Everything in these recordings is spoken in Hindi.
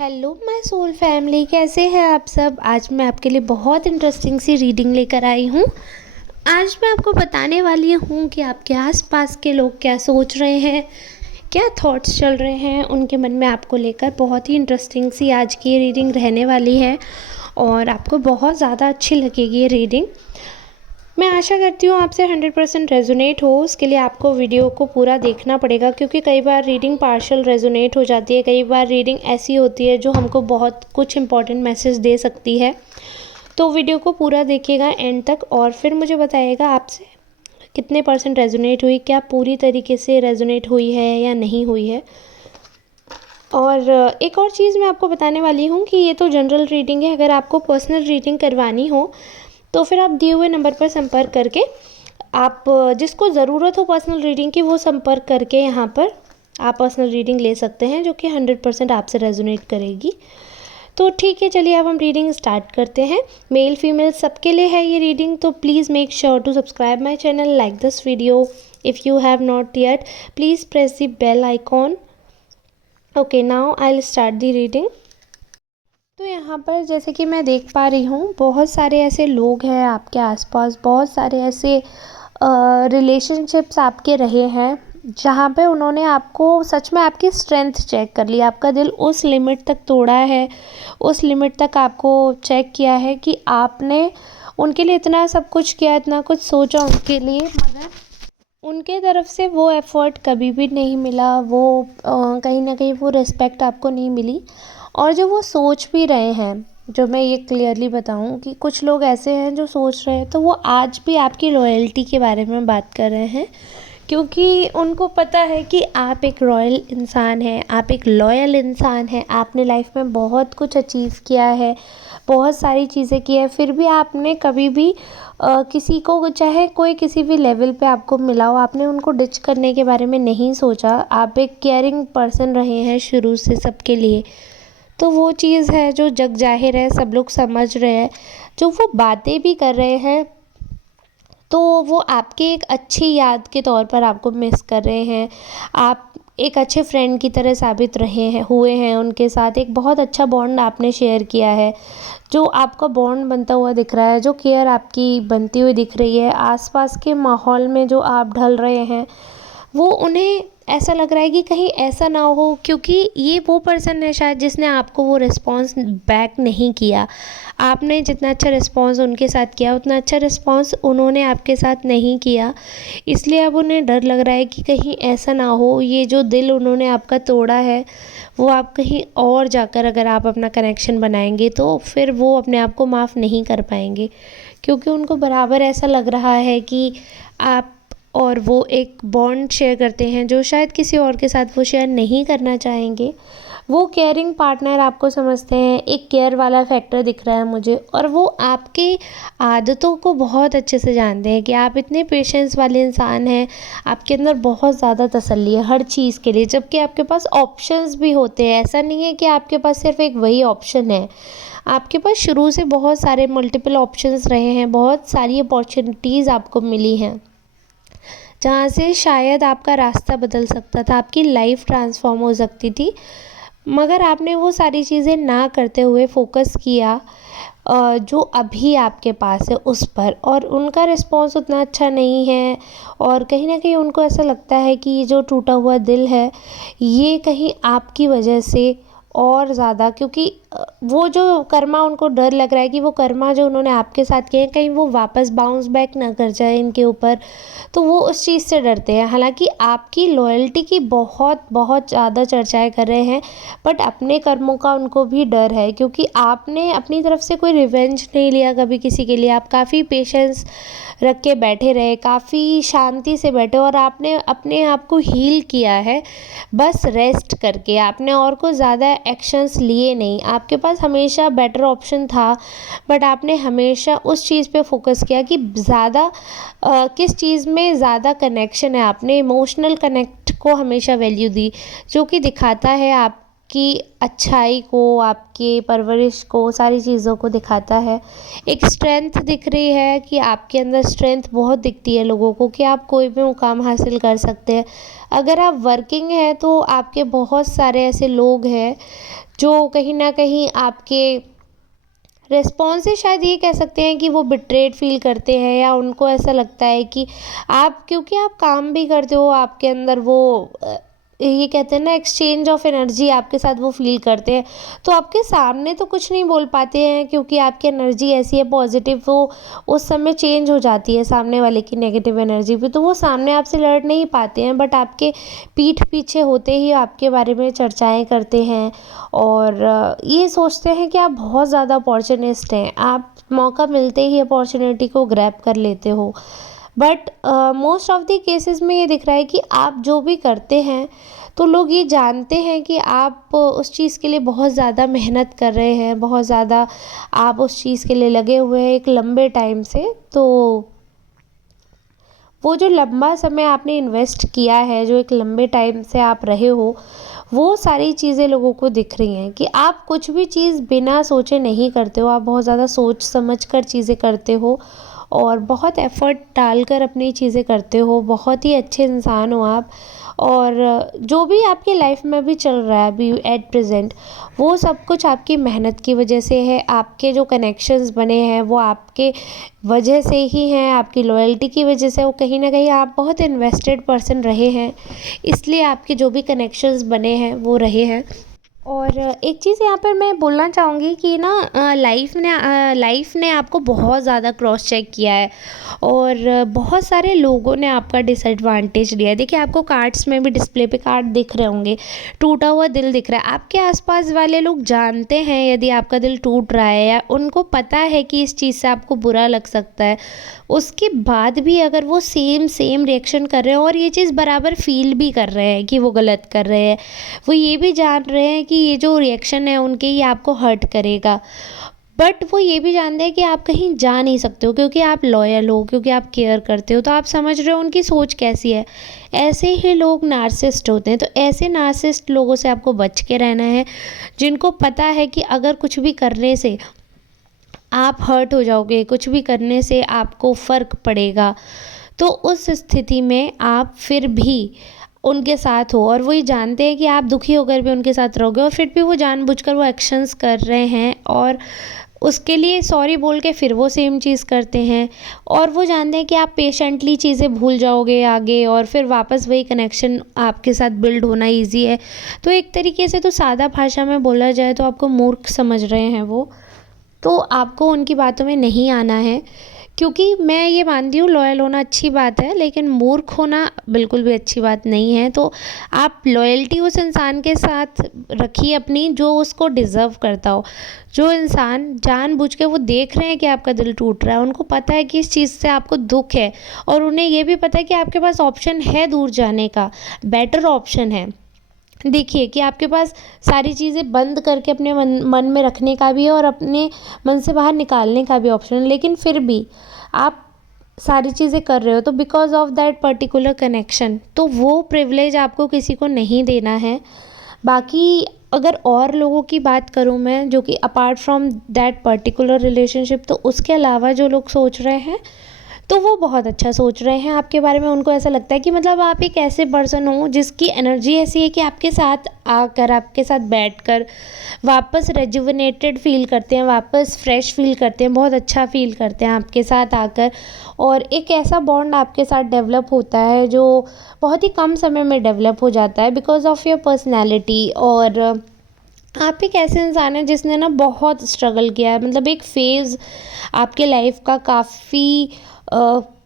हेलो माय सोल फैमिली, कैसे हैं आप सब। आज मैं आपके लिए बहुत इंटरेस्टिंग सी रीडिंग लेकर आई हूँ। आज मैं आपको बताने वाली हूँ कि आपके आसपास के लोग क्या सोच रहे हैं, क्या थॉट्स चल रहे हैं उनके मन में आपको लेकर। बहुत ही इंटरेस्टिंग सी आज की रीडिंग रहने वाली है और आपको बहुत ज़्यादा अच्छी लगेगी ये रीडिंग। मैं आशा करती हूँ आपसे 100% रेजोनेट हो। उसके लिए आपको वीडियो को पूरा देखना पड़ेगा, क्योंकि कई बार रीडिंग पार्शियल रेजोनेट हो जाती है। कई बार रीडिंग ऐसी होती है जो हमको बहुत कुछ इंपॉर्टेंट मैसेज दे सकती है। तो वीडियो को पूरा देखिएगा एंड तक और फिर मुझे बताइएगा आपसे कितने % रेजोनेट हुई, क्या पूरी तरीके से रेजोनेट हुई है या नहीं हुई है। और एक और चीज़ मैं आपको बताने वाली हूँ कि ये तो जनरल रीडिंग है। अगर आपको पर्सनल रीडिंग करवानी हो तो फिर आप दिए हुए नंबर पर संपर्क करके, आप जिसको ज़रूरत हो पर्सनल रीडिंग की वो संपर्क करके यहाँ पर आप पर्सनल रीडिंग ले सकते हैं, जो कि 100% आपसे रेजोनेट करेगी। तो ठीक है, चलिए अब हम रीडिंग स्टार्ट करते हैं। मेल फीमेल सबके लिए है ये रीडिंग, तो please make sure to subscribe my channel, like this video if you have not yet, please press the bell icon. Okay, now I will start the reading. तो यहाँ पर जैसे कि मैं देख पा रही हूँ, बहुत सारे ऐसे लोग हैं आपके आसपास, बहुत सारे ऐसे रिलेशनशिप्स आपके रहे हैं जहाँ पे उन्होंने आपको सच में आपकी स्ट्रेंथ चेक कर ली। आपका दिल उस लिमिट तक तोड़ा है, उस लिमिट तक आपको चेक किया है कि आपने उनके लिए इतना सब कुछ किया, इतना कुछ सोचा उनके लिए, मगर उनके तरफ से वो एफ़र्ट कभी भी नहीं मिला। वो कहीं ना कहीं वो रिस्पेक्ट आपको नहीं मिली। और जो वो सोच भी रहे हैं, जो मैं ये क्लियरली बताऊं कि कुछ लोग ऐसे हैं जो सोच रहे हैं, तो वो आज भी आपकी लॉयल्टी के बारे में बात कर रहे हैं, क्योंकि उनको पता है कि आप एक रॉयल इंसान हैं, आप एक लॉयल इंसान हैं। आपने लाइफ में बहुत कुछ अचीव किया है, बहुत सारी चीज़ें की है, फिर भी आपने कभी भी किसी को, चाहे कोई किसी भी लेवल पे आपको मिला हो, आपने उनको डिच करने के बारे में नहीं सोचा। आप एक केयरिंग पर्सन रहे हैं शुरू से सबके लिए। तो वो चीज़ है जो जग जाहिर है, सब लोग समझ रहे हैं। जो वो बातें भी कर रहे हैं तो वो आपके एक अच्छी याद के तौर पर आपको मिस कर रहे हैं। आप एक अच्छे फ्रेंड की तरह साबित रहे हैं, हुए हैं उनके साथ। एक बहुत अच्छा बॉन्ड आपने शेयर किया है, जो आपका बॉन्ड बनता हुआ दिख रहा है, जो केयर आपकी बनती हुई दिख रही है। आसपास के माहौल में जो आप ढल रहे हैं, वो उन्हें ऐसा लग रहा है कि कहीं ऐसा ना हो, क्योंकि ये वो पर्सन है शायद जिसने आपको वो रिस्पॉन्स बैक नहीं किया। आपने जितना अच्छा रिस्पॉन्स उनके साथ किया, उतना अच्छा रिस्पॉन्स उन्होंने आपके साथ नहीं किया। इसलिए अब उन्हें डर लग रहा है कि कहीं ऐसा ना हो, ये जो दिल उन्होंने आपका तोड़ा है वो आप कहीं और जाकर अगर आप अपना कनेक्शन बनाएंगे तो फिर वो अपने आप को माफ़ नहीं कर पाएंगे, क्योंकि उनको बराबर ऐसा लग रहा है कि आप और वो एक बॉन्ड शेयर करते हैं जो शायद किसी और के साथ वो शेयर नहीं करना चाहेंगे। वो केयरिंग पार्टनर आपको समझते हैं, एक केयर वाला फैक्टर दिख रहा है मुझे। और वो आपकी आदतों को बहुत अच्छे से जानते हैं कि आप इतने पेशेंस वाले इंसान हैं। आपके अंदर बहुत ज़्यादा तसल्ली है हर चीज़ के लिए, जबकि आपके पास ऑप्शंस भी होते हैं। ऐसा नहीं है कि आपके पास सिर्फ एक वही ऑप्शन है। आपके पास शुरू से बहुत सारे मल्टीपल ऑप्शंस रहे हैं, बहुत सारी अपॉर्चुनिटीज़ आपको मिली हैं, जहाँ से शायद आपका रास्ता बदल सकता था, आपकी लाइफ ट्रांसफॉर्म हो सकती थी। मगर आपने वो सारी चीज़ें ना करते हुए फोकस किया जो अभी आपके पास है उस पर, और उनका रिस्पॉन्स उतना अच्छा नहीं है। और कहीं ना कहीं उनको ऐसा लगता है कि ये जो टूटा हुआ दिल है, ये कहीं आपकी वजह से और ज़्यादा, क्योंकि वो जो कर्मा, उनको डर लग रहा है कि वो कर्मा जो उन्होंने आपके साथ किए हैं, कहीं वो वापस बाउंस बैक ना कर जाए इनके ऊपर। तो वो उस चीज़ से डरते हैं। हालांकि आपकी लॉयल्टी की बहुत बहुत ज़्यादा चर्चाएं कर रहे हैं, बट अपने कर्मों का उनको भी डर है, क्योंकि आपने अपनी तरफ से कोई रिवेंज नहीं लिया कभी किसी के लिए। आप काफ़ी पेशेंस रख के बैठे रहे, काफ़ी शांति से बैठे, और आपने अपने आप को हील किया है बस रेस्ट करके। आपने और को ज़्यादा एक्शंस लिए नहीं। आपके पास हमेशा बेटर ऑप्शन था, बट आपने हमेशा उस चीज़ पे फोकस किया कि ज़्यादा किस चीज़ में ज़्यादा कनेक्शन है। आपने इमोशनल कनेक्ट को हमेशा वैल्यू दी, जो कि दिखाता है आपकी अच्छाई को, आपकी परवरिश को, सारी चीज़ों को दिखाता है। एक स्ट्रेंथ दिख रही है कि आपके अंदर स्ट्रेंथ बहुत दिखती है लोगों को, कि आप कोई भी मुकाम हासिल कर सकते हैं। अगर आप वर्किंग हैं तो आपके बहुत सारे ऐसे लोग हैं जो कहीं न कहीं आपके रिस्पॉन्स से शायद ये कह सकते हैं कि वो बिट्रेड फ़ील करते हैं, या उनको ऐसा लगता है कि आप, क्योंकि आप काम भी करते हो, आपके अंदर वो ये कहते हैं ना, एक्सचेंज ऑफ एनर्जी आपके साथ वो फ़ील करते हैं। तो आपके सामने तो कुछ नहीं बोल पाते हैं, क्योंकि आपकी एनर्जी ऐसी है पॉजिटिव, वो उस समय चेंज हो जाती है सामने वाले की नेगेटिव एनर्जी पे, तो वो सामने आपसे लड़ नहीं पाते हैं, बट आपके पीठ पीछे होते ही आपके बारे में चर्चाएँ करते हैं, और ये सोचते हैं कि आप बहुत ज़्यादा अपॉर्चुनिस्ट हैं, आप मौका मिलते ही अपॉर्चुनिटी को ग्रैब कर लेते हो। But most of the cases में ये दिख रहा है कि आप जो भी करते हैं, तो लोग ये जानते हैं कि आप उस चीज़ के लिए बहुत ज़्यादा मेहनत कर रहे हैं, बहुत ज़्यादा आप उस चीज़ के लिए लगे हुए हैं एक लंबे टाइम से। तो वो जो लंबा समय आपने इन्वेस्ट किया है, जो एक लंबे टाइम से आप रहे हो, वो सारी चीज़ें लोगों को दिख रही हैं कि आप कुछ भी चीज़ बिना सोचे नहीं करते हो, आप बहुत ज़्यादा सोच समझ कर चीज़ें करते हो, और बहुत एफ़र्ट डालकर अपनी चीज़ें करते हो, बहुत ही अच्छे इंसान हो आप। और जो भी आपकी लाइफ में भी चल रहा है अभी एट प्रेज़ेंट, वो सब कुछ आपकी मेहनत की वजह से है, आपके जो कनेक्शंस बने हैं वो आपके वजह से ही हैं, आपकी लॉयल्टी की वजह से, वो कहीं न कहीं आप बहुत इन्वेस्टेड पर्सन रहे हैं, इसलिए आपके जो भी कनेक्शंस बने हैं वो रहे हैं। और एक चीज़ यहाँ पर मैं बोलना चाहूँगी कि ना, लाइफ ने आपको बहुत ज़्यादा क्रॉस चेक किया है, और बहुत सारे लोगों ने आपका डिसएडवांटेज लिया है। देखिए, आपको कार्ड्स में भी डिस्प्ले पे कार्ड दिख रहे होंगे, टूटा हुआ दिल दिख रहा है, आपके आसपास वाले लोग जानते हैं यदि आपका दिल टूट रहा है, या उनको पता है कि इस चीज़ से आपको बुरा लग सकता है, उसके बाद भी अगर वो सेम रिएक्शन कर रहे हैं, और ये चीज़ बराबर फील भी कर रहे हैं कि वो गलत कर रहे हैं, वो ये भी जान रहे हैं कि ये जो रिएक्शन है उनके, ये आपको हर्ट करेगा, बट वो ये भी जानते हैं कि आप कहीं जा नहीं सकते हो, क्योंकि आप लॉयल हो, क्योंकि आप केयर करते हो, तो आप समझ रहे हो उनकी सोच कैसी है। ऐसे ही लोग नार्सिसिस्ट होते हैं, तो ऐसे नार्सिसिस्ट लोगों से आपको बच के रहना है, जिनको पता है कि अगर कुछ भी करने से आप हर्ट हो जाओगे, कुछ भी करने से आपको फ़र्क पड़ेगा, तो उस स्थिति में आप फिर भी उनके साथ हो, और वो ये जानते हैं कि आप दुखी होकर भी उनके साथ रहोगे, और फिर भी वो जानबूझकर वो एक्शंस कर रहे हैं, और उसके लिए सॉरी बोल के फिर वो सेम चीज़ करते हैं, और वो जानते हैं कि आप पेशेंटली चीज़ें भूल जाओगे आगे, और फिर वापस वही कनेक्शन आपके साथ बिल्ड होना ईज़ी है। तो एक तरीके से तो सादा भाषा में बोला जाए तो आपको मूर्ख समझ रहे हैं वो, तो आपको उनकी बातों में नहीं आना है, क्योंकि मैं ये मानती हूँ लॉयल होना अच्छी बात है, लेकिन मूर्ख होना बिल्कुल भी अच्छी बात नहीं है। तो आप लॉयल्टी उस इंसान के साथ रखिए अपनी, जो उसको डिज़र्व करता हो। जो इंसान जानबूझ के वो देख रहे हैं कि आपका दिल टूट रहा है, उनको पता है कि इस चीज़ से आपको दुःख है, और उन्हें ये भी पता है कि आपके पास ऑप्शन है दूर जाने का, बेटर ऑप्शन है। देखिए कि आपके पास सारी चीज़ें बंद करके अपने मन में रखने का भी है, और अपने मन से बाहर निकालने का भी ऑप्शन है, लेकिन फिर भी आप सारी चीज़ें कर रहे हो, तो because of that particular connection, तो वो प्रिविलेज आपको किसी को नहीं देना है। बाकी अगर और लोगों की बात करूँ मैं, जो कि apart from that particular relationship, तो उसके अलावा जो लोग सोच रहे हैं, तो वो बहुत अच्छा सोच रहे हैं आपके बारे में। उनको ऐसा लगता है कि मतलब आप एक ऐसे पर्सन हो जिसकी एनर्जी ऐसी है कि आपके साथ आकर, आपके साथ बैठकर वापस रेजुविनेटेड फ़ील करते हैं, वापस फ्रेश फ़ील करते हैं, बहुत अच्छा फ़ील करते हैं आपके साथ आकर, और एक ऐसा बॉन्ड आपके साथ डेवलप होता है जो बहुत ही कम समय में डेवलप हो जाता है, बिकॉज ऑफ़ योर पर्सनैलिटी। और आप एक ऐसे इंसान हैं जिसने ना बहुत स्ट्रगल किया है, मतलब एक फ़ेज़ आपके लाइफ का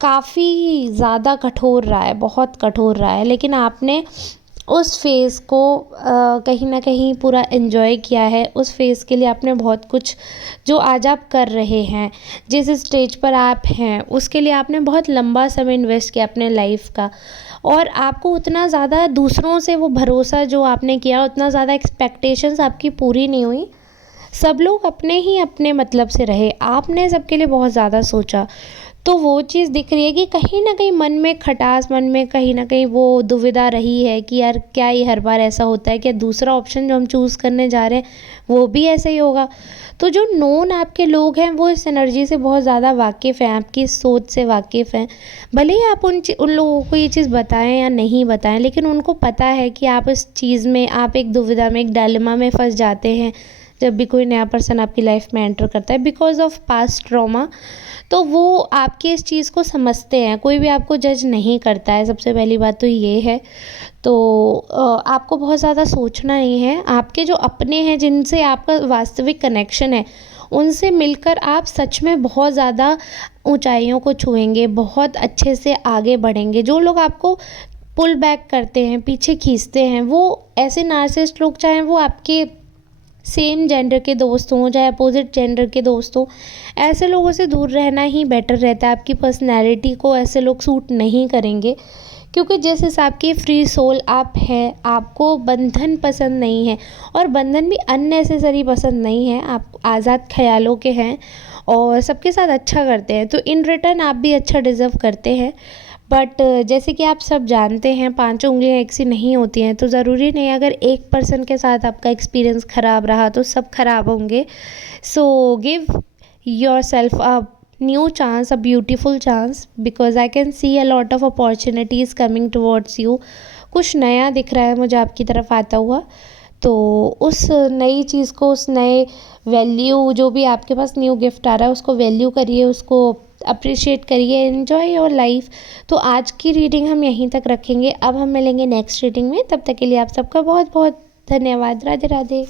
काफ़ी ज़्यादा कठोर रहा है, बहुत कठोर रहा है, लेकिन आपने उस फ़ेज़ को कहीं न कहीं पूरा एन्जॉय किया है। उस फ़ेज़ के लिए आपने बहुत कुछ, जो आज आप कर रहे हैं, जिस स्टेज पर आप हैं, उसके लिए आपने बहुत लंबा समय इन्वेस्ट किया अपने लाइफ का, और आपको उतना ज़्यादा दूसरों से वो भरोसा जो आपने किया, उतना ज़्यादा एक्सपेक्टेशंस आपकी पूरी नहीं हुई। सब लोग अपने ही अपने मतलब से रहे, आपने सबके लिए बहुत ज़्यादा सोचा। तो वो चीज़ दिख रही है कि कहीं न कहीं मन में खटास, मन में कहीं न कहीं वो दुविधा रही है कि यार क्या ये हर बार ऐसा होता है? क्या दूसरा ऑप्शन जो हम चूज़ करने जा रहे हैं, वो भी ऐसा ही होगा? तो जो नोन आपके लोग हैं, वो इस एनर्जी से बहुत ज़्यादा वाकिफ़ हैं, आपकी इस सोच से वाकिफ़ हैं। भले ही आप उन लोगों को ये चीज़ बताएँ या नहीं बताएँ, लेकिन उनको पता है कि आप इस चीज़ में, आप एक दुविधा में, एक डायलेमा में फँस जाते हैं, जब भी कोई नया पर्सन आपकी लाइफ़ में एंटर करता है बिकॉज़ ऑफ पास्ट ट्रॉमा। तो वो आपकी इस चीज़ को समझते हैं, कोई भी आपको जज नहीं करता है, सबसे पहली बात तो ये है। तो आपको बहुत ज़्यादा सोचना नहीं है, आपके जो अपने हैं जिनसे आपका वास्तविक कनेक्शन है, उनसे मिलकर आप सच में बहुत ज़्यादा ऊँचाइयों को छुएँगे, बहुत अच्छे से आगे बढ़ेंगे। जो लोग आपको पुल बैक करते हैं, पीछे खींचते हैं, वो ऐसे नार्सिसिस्ट लोग, चाहे वो आपके सेम जेंडर के दोस्त हों, चाहे अपोज़िट जेंडर के दोस्त हों, ऐसे लोगों से दूर रहना ही बेटर रहता है। आपकी पर्सनैलिटी को ऐसे लोग सूट नहीं करेंगे, क्योंकि जिस हिसाब की फ्री सोल आप हैं, आपको बंधन पसंद नहीं है, और बंधन भी अननेसेसरी पसंद नहीं है। आप आज़ाद ख़्यालों के हैं और सबके साथ अच्छा करते हैं, तो इन रिटर्न आप भी अच्छा डिज़र्व करते हैं। बट जैसे कि आप सब जानते हैं, पाँचों उँगलियाँ एक सी नहीं होती हैं, तो ज़रूरी नहीं है अगर एक पर्सन के साथ आपका एक्सपीरियंस ख़राब रहा तो सब ख़राब होंगे। So give yourself a new chance, a beautiful chance, because I can see a lot of opportunities coming towards you. कुछ नया दिख रहा है मुझे आपकी तरफ आता हुआ। तो उस नई चीज़ को, उस नए वैल्यू, जो भी आपके पास न्यू गिफ्ट आ रहा है, उसको वैल्यू करिए, उसको अप्रिशिएट करिए, एन्जॉय योर लाइफ। तो आज की रीडिंग हम यहीं तक रखेंगे, अब हम मिलेंगे नेक्स्ट रीडिंग में। तब तक के लिए आप सबका बहुत बहुत धन्यवाद। राधे राधे।